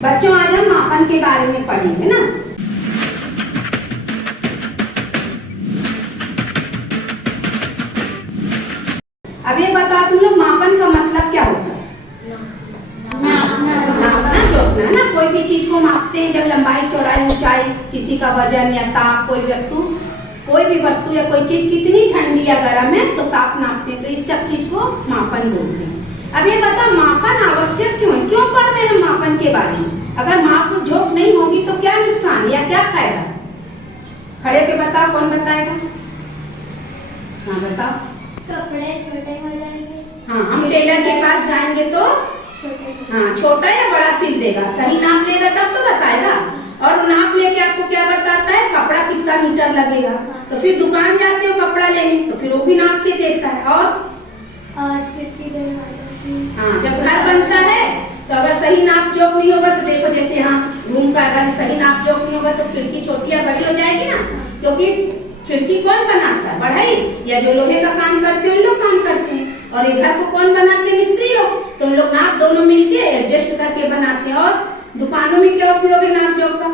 बच्चों आज हम मापन के बारे में पढ़ेंगे ना। अब ये बताओ तुम लोग मापन का मतलब क्या होता है? नापना जोतना है ना। कोई भी चीज को मापते हैं जब लंबाई चौड़ाई ऊंचाई किसी का वजन या ताप कोई भी वस्तु या कोई चीज कितनी ठंडी या गर्म है तो ताप नापते हैं, तो इस सब चीज को मापन बोलते हैं। अब ये बताओ मापन आवश्यक क्यों है, क्यों पढ़ रहे हैं मापन के बारे में? अगर माप झोंक नहीं होगी तो क्या नुकसान या क्या फायदा? खड़े के बताओ, कौन बताएगा? हाँ बताओ। कपड़े छोटे हो जाएंगे। हाँ, हम टेलर के पास जाएंगे तो हाँ छोटा या बड़ा सिल देगा, सही नाप लेगा तब तो बताएगा। और नाप लेके आपको क्या बताता है, कपड़ा कितना मीटर लगेगा। तो फिर दुकान जाते हो कपड़ा लेने तो फिर वो भी नाप के देता है। और खिड़की दरवाजा। हाँ, जब घर बनता है तो अगर सही नाप जोक नहीं होगा तो देखो जैसे यहाँ रूम का अगर सही नाप जोक नहीं होगा तो खिड़की छोटी या बड़ी हो जाएगी ना, क्योंकि खिड़की कौन बनाता है? बढ़ई या जो लोहे का काम करते हैं उन लोग काम करते हैं। और ये घर को कौन बनाते हैं? मिस्त्री लोग। तो उन लोग नाप दोनों मिलके एडजस्ट करके बनाते हैं। और दुकानों में क्या उपयोग है नाप जोक का?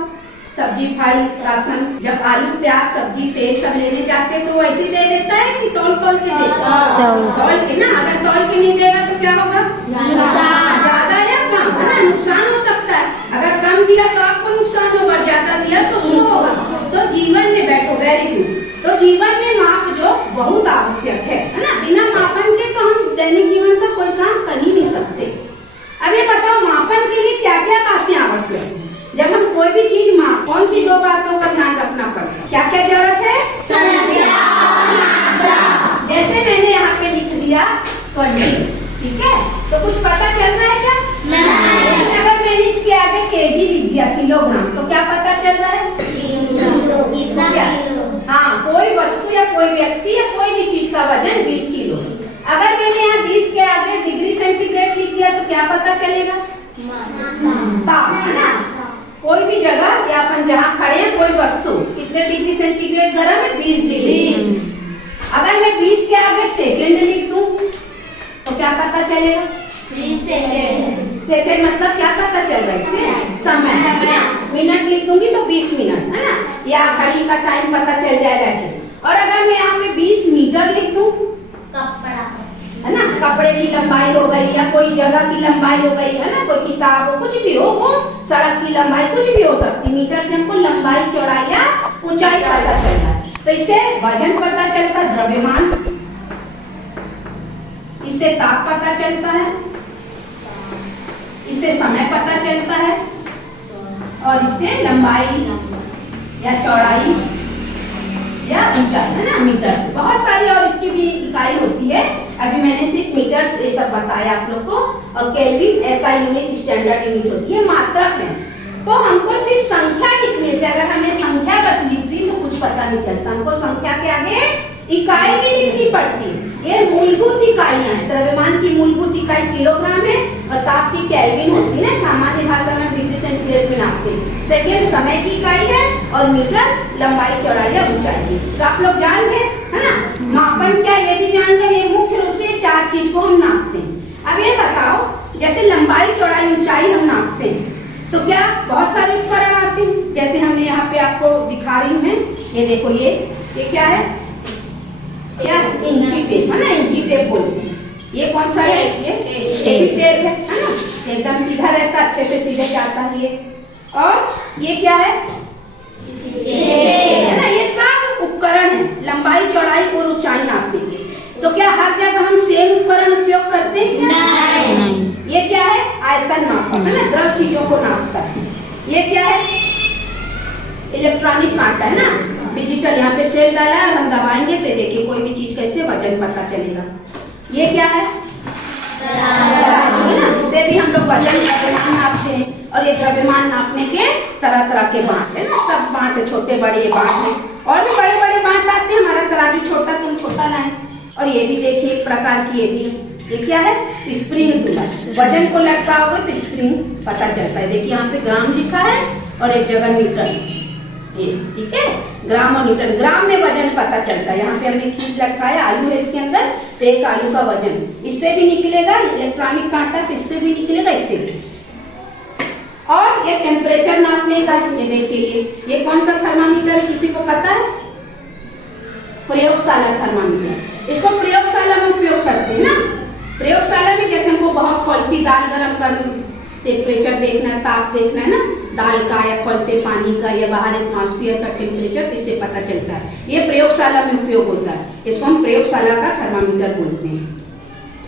सब्जी फल राशन, जब आलू प्याज सब्जी तेल सब लेने जाते हैं तो वो ऐसे ही दे देता है कि तौल तौल के देता है? तौल के ना। अगर तौल के नहीं देगा तो क्या होगा? ज्यादा या कम, है ना, नुकसान हो सकता है। अगर कम दिया तो आपको नुकसान होगा, ज्यादा दिया तो उसको होगा। तो जीवन में बैठो, वेरी गुड। तो जीवन में माप जो बहुत आवश्यक है ना। बिना मापन के तो हम दैनिक जीवन का कोई काम कर ही नहीं सकते। अब ये बताओ मापन के लिए क्या क्या बातें आवश्यक है? जब हम कोई भी चीज माप, कौन सी दो बातों का ध्यान रखना पड़ता है? क्या क्या जरूरत है? जैसे मैंने यहाँ पे लिख दिया 20, ठीक है, तो कुछ पता चल रहा है क्या? नहीं। अगर मैंने इसके आगे केजी लिख दिया, किलोग्राम, तो क्या पता चल रहा है? क्या? हाँ, कोई वस्तु या कोई व्यक्ति या कोई भी चीज का वजन 20 किलो। अगर मैंने यहाँ 20 के आगे डिग्री सेंटीग्रेड लिख दिया तो क्या पता चलेगा? ताप, है ना। कोई भी जगह या अपन जहाँ खड़े हैं कोई वस्तु कितने डिग्री सेंटीग्रेड गर्म है? 20 डिग्री। अगर मैं 20 के आगे सेकेंड लिख दूं तो क्या पता चलेगा? सेकेंड मतलब क्या पता चल रहा है इससे? समय, है ना। मिनट लिख दूंगी तो 20 मिनट, है ना, या घड़ी का टाइम पता चल जाएगा ऐसे। और अगर मैं यहाँ पे 20 मीटर लिख दूं, है ना, कपड़े की लंबाई हो गई या कोई जगह की लंबाई हो गई, है ना, कोई किताब हो, कुछ भी हो, वो सड़क की लंबाई कुछ भी हो सकती। मीटर से हमको लंबाई चौड़ाई या ऊंचाई पता चलता है। तो इससे वजन पता चलता है, द्रव्यमान, इससे ताप पता चलता है, इससे समय पता चलता है, और इससे लंबाई या चौड़ाई या ऊंचाई, है ना, मीटर से। बहुत सारी और इसकी भी इकाई होती है। अभी मैंने सिर्फ मीटर ये सब बताया आप लोग को। और केल्विन ऐसा यूनिट स्टैंडर्ड यूनिट होती है, मात्रक है। तो हमको सिर्फ संख्या लिखने से, अगर हमने संख्या बस लिख दी तो कुछ पता नहीं चलता। हमको संख्या के आगे इकाई भी लिखनी पड़ती है। ये मूलभूत इकाइयां हैं। द्रव्यमान की मूलभूत इकाई किलोग्राम है और ताप की केल्विन होती है, सामान्य भाषा में डिग्री सेंटीग्रेड में नापते हैं। सेकेंड समय की इकाई है और मीटर लंबाई चौड़ाई या ऊंचाई की। तो आप लोग जान गए, है ना, मापन क्या ये भी जान गए। ये मुख्य रूप से 4 चीज को हम नापते हैं। अब ये बताओ, जैसे लंबाई चौड़ाई ऊंचाई हम नापते हैं तो क्या बहुत सारे उपकरण आते हैं। जैसे हमने यहाँ पे आपको दिखा रही हूँ मैं, ये देखो, ये क्या है? क्या? इंची टेप, है ना, इंची टेप बोलते हैं। ये कौन सा है? ये टेप है ना, एकदम सीधा रहता, अच्छे से सीधे जाता है ये। और ये क्या है? है ना, ये सब उपकरण है लंबाई चौड़ाई और ऊंचाई नापने के। तो क्या हर जगह हम सेम उपकरण उपयोग करते हैं? नहीं। ये क्या है? आयतन नापा, है ना, द्रव चीजों को नापता है। ये क्या है? इलेक्ट्रॉनिक कांटा, है ना, डिजिटल। यहाँ पे सेल डाला है और हम दबाएंगे तो देखिए कोई भी चीज कैसे वजन पता चलेगा। ये क्या है? है ना, इससे भी हम लोग वजन द्रव्यमान नापते हैं। और ये द्रव्यमान नापने के तरह तरह के बांट है ना, सब बांट, छोटे बड़े ये बांट है। और भी बड़े बड़े बांट आते हैं। हमारा तराजू छोटा, तुम छोटा लाए। और ये भी देखिए एक प्रकार की, ये भी, ये क्या है? स्प्रिंग तुला। वजन को लटकाओगे तो स्प्रिंग पता चलता है। देखिए यहाँ पे ग्राम लिखा है और एक जगह मीटर, ये ठीक है, ग्राम और न्यूटन। ग्राम में वजन पता चलता है। यहाँ पे हमने एक चीज लटकाया, आलू है इसके अंदर, तो एक आलू का वजन इससे भी निकलेगा, इलेक्ट्रॉनिक कांटा से इससे भी निकलेगा, इससे भी। और ये टेम्परेचर नापने का है। ये देखिए ये कौन सा थर्मामीटर है, किसी को पता है? प्रयोगशाला थर्मामीटर। इसको प्रयोगशाला में उपयोग करते हैं ना। प्रयोगशाला में जैसे हमको बहुत खौलती दाल गर्म कर टेम्परेचर देखना, ताप देखना है ना, दाल का या खौलते पानी का या बाहर एटमॉस्फेयर का टेम्परेचर, तो इससे पता चलता है। ये प्रयोगशाला में उपयोग होता है, इसको हम प्रयोगशाला का थर्मामीटर बोलते हैं।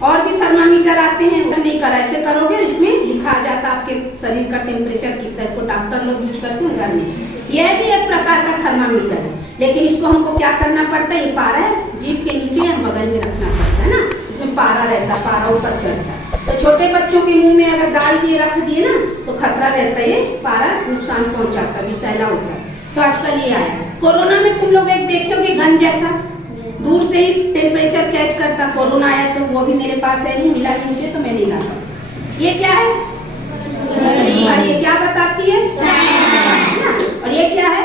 और भी थर्मामीटर आते हैं, वो नहीं कर ऐसे करोगे और इसमें लिखा आ जाता है आपके शरीर का टेम्परेचर कितना। इसको डॉक्टर लोग यूज करते हैं घर में। यह भी एक प्रकार का थर्मामीटर है, लेकिन इसको हमको क्या करना पड़ता है, ये पारा है जीभ के नीचे या बगल में रखना पड़ता है ना, इसमें पारा रहता है, पारा ऊपर चढ़ता है। तो छोटे बच्चों के मुंह में अगर डाल दिए रख दिए ना तो खतरा रहता है, ये पारा नुकसान पहुंचाता है, विषैला होता है। तो आजकल ये आया। कोरोना में तुम लोग एक देखोगे गन जैसा दूर से ही टेम्परेचर कैच करता। कोरोना आया तो वो भी मेरे पास है, नहीं मिला नहीं मुझे तो मैं नहीं लाता। ये क्या है? घड़ी। ये क्या बताती है ना? और ये क्या है?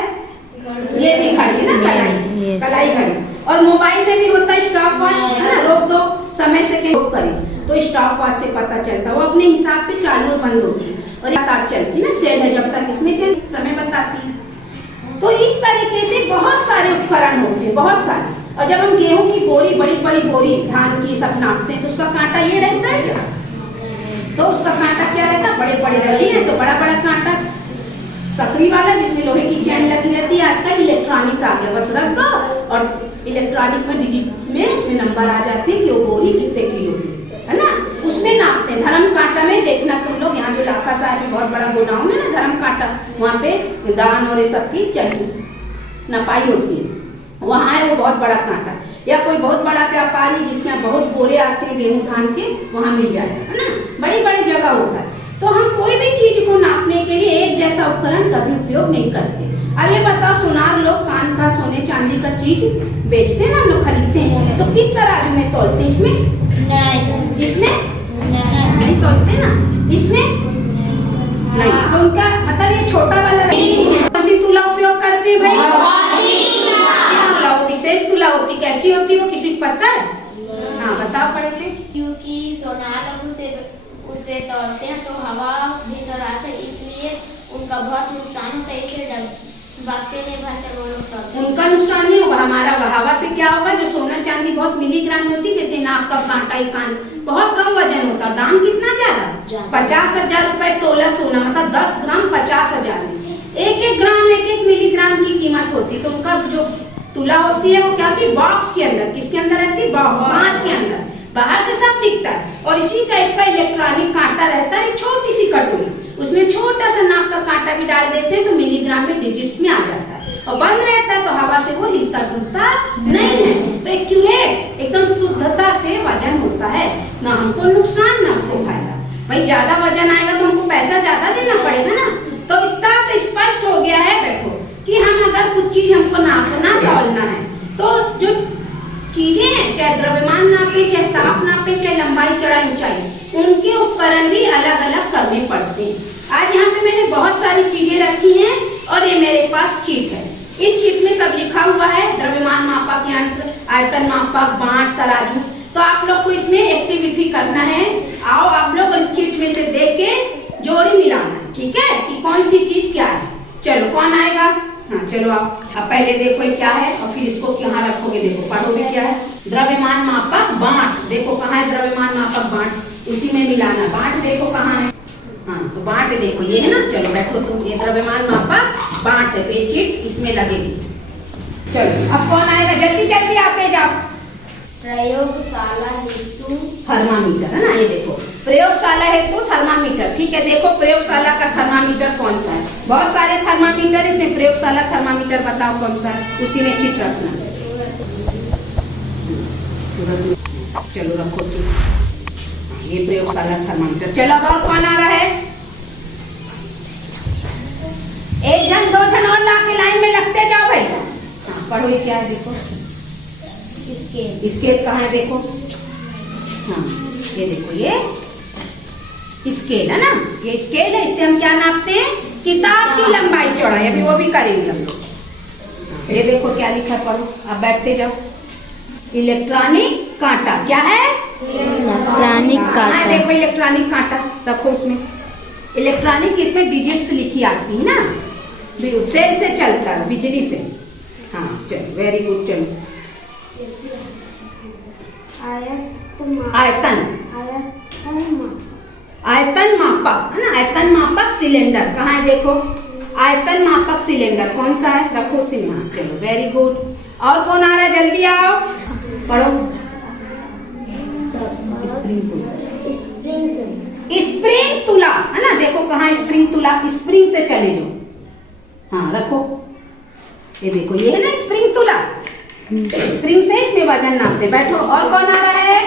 ये भी घड़ी है ना, कलाई, कलाई घड़ी। और मोबाइल में भी होता है स्टॉप वॉच, है ना, रोक दो समय से रोक करें तो स्टॉप वॉच से पता चलता है, वो अपने हिसाब से चालू बंद होती है। और ये तार चलती ना, सेल है जब तक इसमें चल समय बताती है। तो इस तरीके से बहुत सारे उपकरण होते हैं, बहुत सारे। और जब हम गेहूं की बोरी, बड़ी बड़ी बोरी धान की सब नापते हैं तो उसका कांटा ये रहता है क्या? तो उसका कांटा क्या रहता है? बड़े बड़े रहती है, तो बड़ा बड़ा कांटा सकरी वाला जिसमें लोहे की चैन लगी रहती है। आजकल इलेक्ट्रॉनिक आ गया, बस रख दो और इलेक्ट्रॉनिक में डिजिट्स में उसमें नंबर आ जाते हैं कि वो बोरी कितने किलो की है ना, उसमें नापते हैं। धर्म कांटा में देखना तुम लोग, यहाँ जो लाखा साहब में बहुत बड़ा गोडाउन है ना धर्म कांटा, वहाँ पे दान और ये सब की नपाई होती है, वहाँ है वो बहुत बड़ा कांटा। या कोई बहुत बड़ा व्यापारी जिसमें बहुत बोरे आते हैं गेहूं धान के, वहाँ मिल जाएगा, है ना, बड़ी बड़ी जगह होता है। तो हम कोई भी चीज को नापने के लिए एक जैसा उपकरण कभी उपयोग नहीं करते। अब ये बताओ, सुनार लोग कान का, सोने चांदी का चीज बेचते हैं ना, हम लोग खरीदते हैं, तो किस तराजू में तौलते हैं? इसमें नहीं, इसमें नहीं तौलते ना, इसमें नहीं। तो उनका मतलब ये छोटा वाला कौन सी तुला उपयोग करते हैं भाई? तुला, वो विशेष तुला होती, कैसी होती वो किसी को पता है? हाँ बताओ पढ़े थे। क्योंकि सोनार लोग उसे तोड़ते हैं तो हवा भीतर आता है, इसलिए उनका बहुत नुकसान होता है, इसलिए बातें नहीं भरते वो लोग तोड़ते हैं। उनका नुकसान नहीं होगा, हमारा हवा से क्या होगा? जो सोना चांदी बहुत मिलीग्राम में होती है, जैसे नाक का कांटा, ही कान बहुत कम वजन होता है, दाम कितना ज्यादा, 50,000 रुपए तोला सोना, मतलब 10 ग्राम 50,000 में, एक ग्राम 1 मिलीग्राम की कीमत होती है। तो उनका जो तुला होती है वो क्या होती है? बॉक्स के अंदर, किसके अंदर रहती है? बॉक्स, कांच के अंदर, बाहर से सब दिखता है। और इसी टाइप का इलेक्ट्रॉनिक कांटा रहता है, छोटी सी कटोरी, उसमें छोटा सा नाक का कांटा भी डाल देते हैं तो मिलीग्राम में डिजिट्स में आ जाता है, और बंद रहता है तो हवा से वो हिलता डुलता नहीं है। तो एक्यूरेट एकदम शुद्धता से वजन होता है, ना हमको नुकसान ना उसको फायदा। भाई ज्यादा वजन आएगा तो हमको पैसा ज्यादा देना पड़ेगा ना। तो इतना तो स्पष्ट हो गया है बैठो कि हम अगर कुछ चीज हमको नापना तौलना है तो जो चीजें हैं, चाहे द्रव्यमान नापे, चाहे ताप नापे, चाहे लंबाई चौड़ाई ऊंचाई, उनके उपकरण भी अलग अलग करने पड़ते हैं। आज यहाँ पे मैंने बहुत सारी चीजें रखी हैं और ये मेरे पास चिट है। इस चिट में सब लिखा हुआ है, द्रव्यमान मापक यंत्र, आयतन मापक, बांट, तराजू। तो आप लोग को इसमें एक्टिविटी करना है। आओ आप लोग इस चिट में से देख के जोड़ी मिलाना, ठीक है, कि कौन सी चीज क्या है। चलो कौन आएगा? हाँ चलो आओ। अब पहले देखो ये क्या है और फिर इसको कहाँ रखोगे, देखो पढ़ोगे क्या है। द्रव्यमान मापक बांट, देखो कहाँ है द्रव्यमान मापक बांट, उसी में मिलाना। बांट देखो कहाँ है, हाँ तो बांट देखो ये है ना। चलो बैठो तुम, ये द्रव्यमान मापक बांट है तो ये चिट इसमें लगेगी। चलो अब कौन आएगा, जल्दी जल्दी आते जाओ। प्रयोगशाला हेतु थर्मामीटर है ना, ये देखो प्रयोगशाला हेतु थर्मामीटर, ठीक है। देखो प्रयोगशाला का थर्मामीटर कौन सा है, बहुत सारे थर्मामीटर, इसमें प्रयोगशाला थर्मामीटर बताओ कौन सा है, उसी में चिट रखना। चलो रखो चिट, ये प्रयोगशाला थर्मामीटर। चलो अब और कौन आ रहा है? एक जन, 2 जन और लाके लाइन में लगते जाओ भाई। हाँ पढ़ो ये क्या है, देखो स्केल कहाँ है, देखो हाँ ये देखो ये स्केल है ना, ये स्केल है, इससे हम क्या नापते हैं? किताब की लंबाई चौड़ाई। अभी वो भी करेंगे हम लोग। ये देखो क्या लिखा है, पढ़ो, अब बैठते जाओ। इलेक्ट्रॉनिक कांटा क्या है? इलेक्ट्रॉनिक कांटा, देखो इलेक्ट्रॉनिक कांटा रखो उसमें। इलेक्ट्रॉनिक इसमें डिजिट्स लिखी आती है ना, सेल से चलता है, बिजली से। हाँ चलो वेरी गुड। चलो आयतन, आयतन मापक है ना, आयतन मापक सिलेंडर कहाँ है देखो, आयतन मापक सिलेंडर कौन सा है, रखो सिम। हाँ चलो वेरी गुड। और कौन आ रहा है, जल्दी आओ पढ़ो। स्प्रिंग तुला, स्प्रिंग तुला है ना, देखो कहाँ स्प्रिंग तुला, स्प्रिंग से चले जाओ। हाँ रखो, ये देखो ये है ना स्प्रिंग तुला, स्प्रिंग से इसमें वजन नापते। बैठो। और कौन आ रहा है,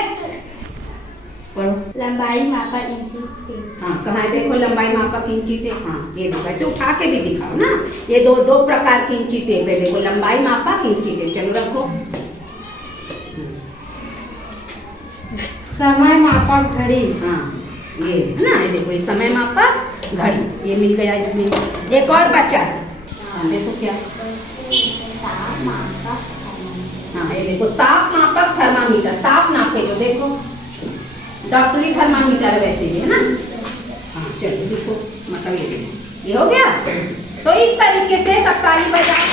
पढ़ो। लंबाई मापक इंची टेप। हाँ कहाँ है देखो, लंबाई मापक इंची टेप। हाँ ये देखो, ऐसे उठा के भी दिखाओ ना, ये दो प्रकार की इंची टेप है, देखो लंबाई मापक इंची टेप। चलो रखो। समय मापक घड़ी। हाँ ये है ना, ये देखो ये समय मापक घड़ी, ये मिल गया इसमें। एक और बचा, हाँ देखो क्या, हाँ ये देखो ताप मापक थर्मामीटर, ताप नापेगा देखो, डॉक्टरी थर्मामीटर वैसे ही है ना। हाँ चलो देखो, मतलब ये हो गया। तो इस तरीके से सब ताली बजाओ।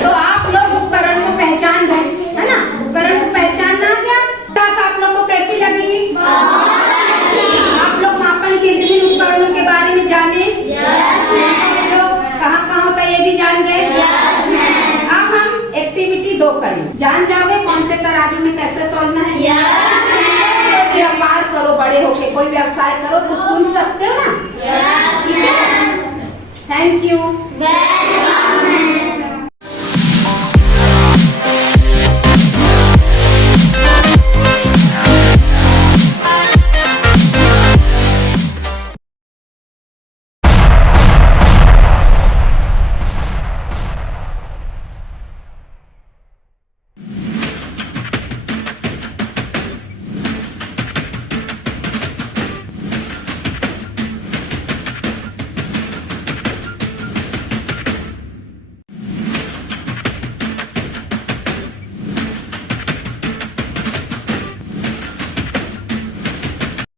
तो आप लोग उपकरण को पहचान गए है ना, उपकरण को पहचानना आ गया। क्लास आप लोग को कैसी लगी? आप लोग मापन के विभिन्न उपकरणों के बारे में जाने, कहाँ कहाँ होता है ये भी जान गए। अब हम एक्टिविटी 2 करें, जान जाओगे कौन से तराजू में कैसे तोलना है। व्यापार करो, बड़े होके कोई व्यवसाय करो तो